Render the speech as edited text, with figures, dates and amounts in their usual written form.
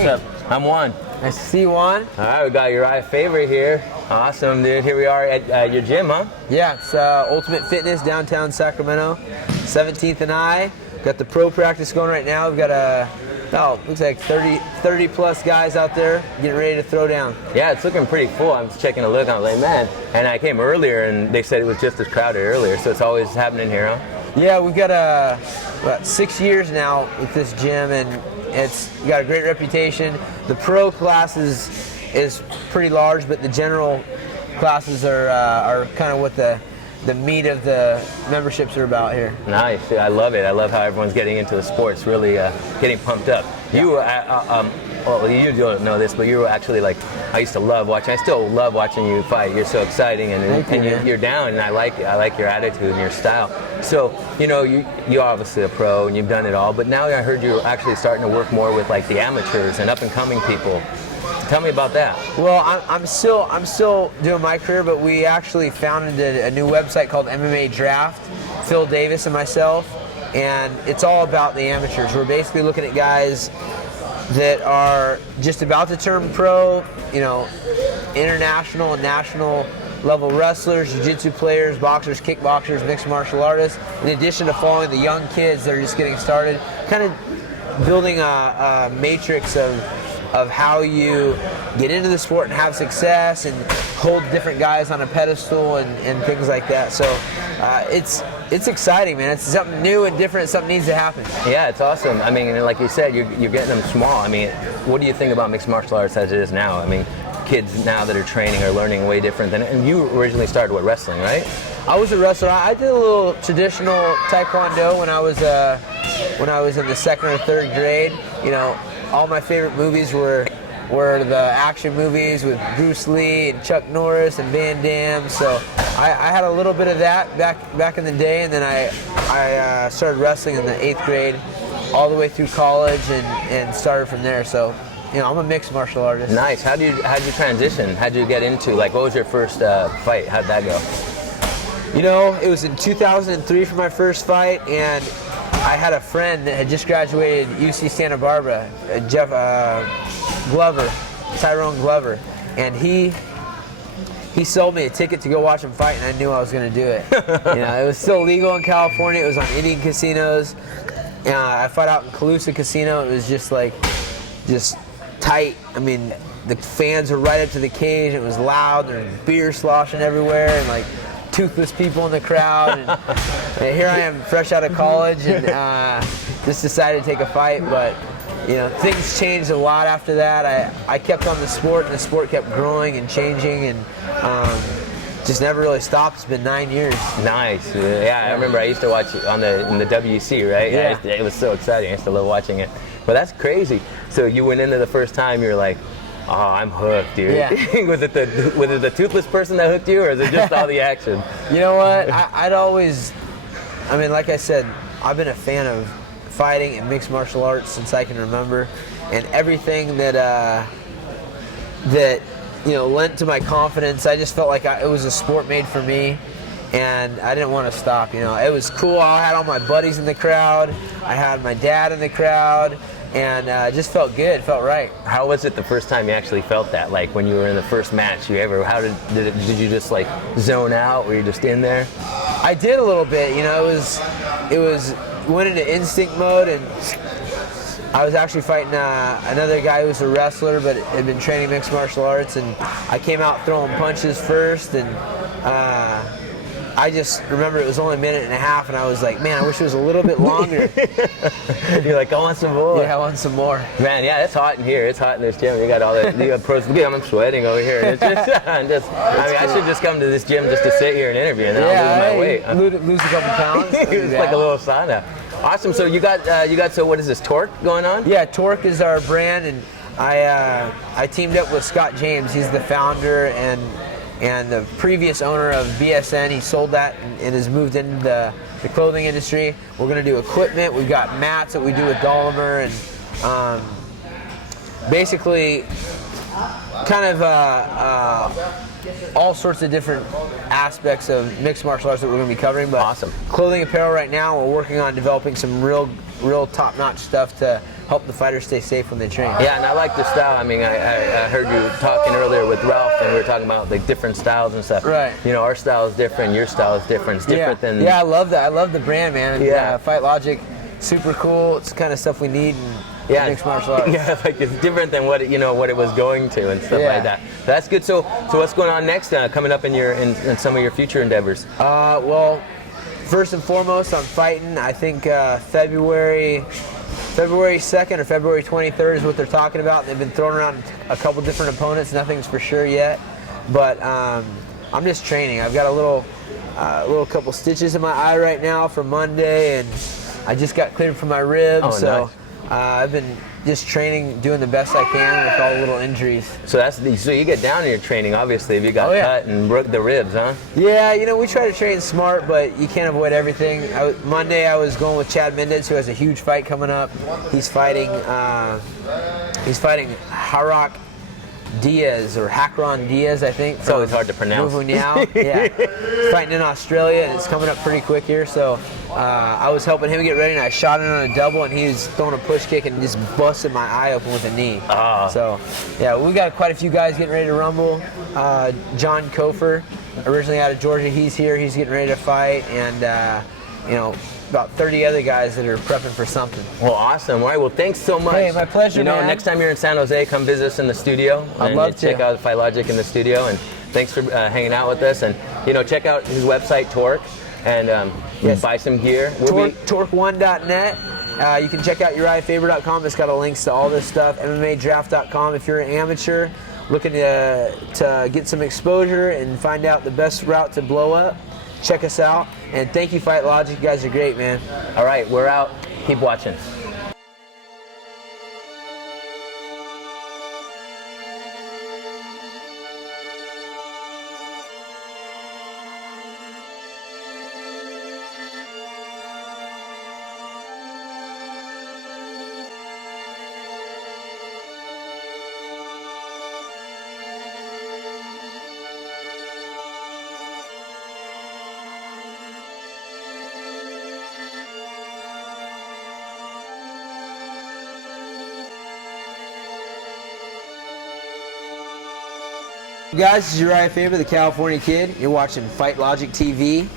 What's up? I'm Juan. Nice to see you, Juan. All right, we got Urijah Faber here. Awesome, dude. Here we are at your gym, huh? Yeah, it's Ultimate Fitness, downtown Sacramento, 17th and I. Got the pro practice going right now. We've got looks like 30 plus guys out there getting ready to throw down. Yeah, it's looking pretty full. I was checking a look. I was like, man. And I came earlier, and they said it was just as crowded earlier. So it's always happening here, huh? Yeah, we've got about 6 years now with this gym, and it's got a great reputation. The pro classes is pretty large, but the general classes are kind of what the meat of the memberships are about here. Nice. I love it. I love how everyone's getting into the sports, really getting pumped up. Yeah. You well, you don't know this, but you were actually like, I used to love watching. I still love watching you fight. You're so exciting, and you're down, and I like it. I like your attitude and your style. So, you're obviously a pro, and you've done it all. But now I heard you're actually starting to work more with like the amateurs and up and coming people. Tell me about that. Well, I'm still doing my career, but we actually founded a new website called MMA Draft, Phil Davis and myself, and it's all about the amateurs. We're basically looking at guys that are just about to turn pro, international and national level wrestlers, jiu-jitsu players, boxers, kickboxers, mixed martial artists, in addition to following the young kids that are just getting started, kind of building a matrix of how you get into the sport and have success and hold different guys on a pedestal and things like that. So it's exciting, man. It's something new and different. Something needs to happen. Yeah, it's awesome. I mean, like you said, you're getting them small. I mean, what do you think about mixed martial arts as it is now? I mean, kids now that are training are learning way different than. And you originally started with wrestling, right? I was a wrestler. I did a little traditional taekwondo when I was in the second or third grade. All my favorite movies were the action movies with Bruce Lee and Chuck Norris and Van Damme. So I had a little bit of that back in the day, and then I started wrestling in the 8th grade all the way through college and started from there. So I'm a mixed martial artist. Nice. How'd you transition? How'd you get into, what was your first fight? How'd that go? It was in 2003 for my first fight, and I had a friend that had just graduated UC Santa Barbara, Tyrone Glover, and he sold me a ticket to go watch him fight, and I knew I was going to do it. It was still legal in California. It was on Indian casinos. I fought out in Calusa Casino. It was just tight. I mean, the fans were right up to the cage. It was loud. There was beer sloshing everywhere, and toothless people in the crowd, and here I am fresh out of college and just decided to take a fight. But things changed a lot after that. I kept on the sport, and the sport kept growing and changing, and just never really stopped. It's been 9 years. Nice. Yeah, I remember I used to watch it in the WC, right? Yeah. It was so exciting. I used to love watching it. But that's crazy. So you went into the first time, you're like, oh, I'm hooked, dude. Yeah. Was it the toothless person that hooked you, or is it just all the action? You know what? Like I said, I've been a fan of fighting and mixed martial arts since I can remember, and everything that lent to my confidence. I just felt like it was a sport made for me, and I didn't want to stop. It was cool. I had all my buddies in the crowd. I had my dad in the crowd. And it just felt good. It felt right. How was it the first time you actually felt that? Like when you were in the first match, did you just zone out? Were you just in there? I did a little bit. It was went into instinct mode, and I was actually fighting another guy who was a wrestler but had been training mixed martial arts, and I came out throwing punches first, and I just remember it was only a minute and a half, and I was like, man, I wish it was a little bit longer. You're like, I want some more. Yeah, I want some more. Man, yeah, it's hot in here. It's hot in this gym. You got all the pros. Look at I'm sweating over here. It's I should just come to this gym just to sit here and interview, and then I'll lose my weight. Lose a couple pounds. It's like a little sauna. Awesome. So you got so what is this, Torque going on? Yeah, Torque is our brand, and I teamed up with Scott James. He's the founder and the previous owner of BSN. He sold that and has moved into the clothing industry. We're going to do equipment. We've got mats that we do with Gullimer, and basically kind of all sorts of different aspects of mixed martial arts that we're going to be covering. But Awesome. clothing, apparel right now, we're working on developing some real top-notch stuff to help the fighters stay safe when they train. Yeah, and I like the style. I mean, I heard you talking earlier with Ralph, and we were talking about like different styles and stuff. Right. You know, our style is different. Your style is different. It's different than. Yeah, I love that. I love the brand, man. And, Yeah. Fight Logic, super cool. It's the kind of stuff we need in mixed martial arts. Yeah, like it's different than what it was going to and stuff like that. So that's good. So what's going on next? Coming up in some of your future endeavors? Well, first and foremost, I'm fighting. I think February 2nd or February 23rd is what they're talking about. They've been throwing around a couple different opponents. Nothing's for sure yet, but I'm just training. I've got a little couple stitches in my eye right now from Monday, and I just got cleared from my ribs. Oh, so nice. I've been just training, doing the best I can with all the little injuries. So so you get down in your training, obviously, if you got cut and broke the ribs, huh? Yeah, we try to train smart, but you can't avoid everything. Monday I was going with Chad Mendez, who has a huge fight coming up. He's fighting Harak Diaz, or Hakron Diaz, I think. It's always hard to pronounce. Yeah. He's fighting in Australia, and it's coming up pretty quick here. So I was helping him get ready, and I shot him on a double, and he was throwing a push kick and just busted my eye open with a knee. So, yeah, we got quite a few guys getting ready to rumble. John Kofer, originally out of Georgia, he's here. He's getting ready to fight, and about 30 other guys that are prepping for something. Well, awesome. All right, well, thanks so much. Hey, my pleasure, man. Next time you're in San Jose, come visit us in the studio. I'd love to. Check out Fight Logic in the studio, and thanks for hanging out with us. And, check out his website, Torque, and buy some gear. Torque1.net. You can check out UrijahFaber.com. It's got links to all this stuff. MMAdraft.com. If you're an amateur looking to get some exposure and find out the best route to blow up, check us out. And thank you, Fight Logic. You guys are great, man. All right, we're out. Keep watching. Guys, this is Urijah Faber, the California Kid. You're watching Fight Logic TV.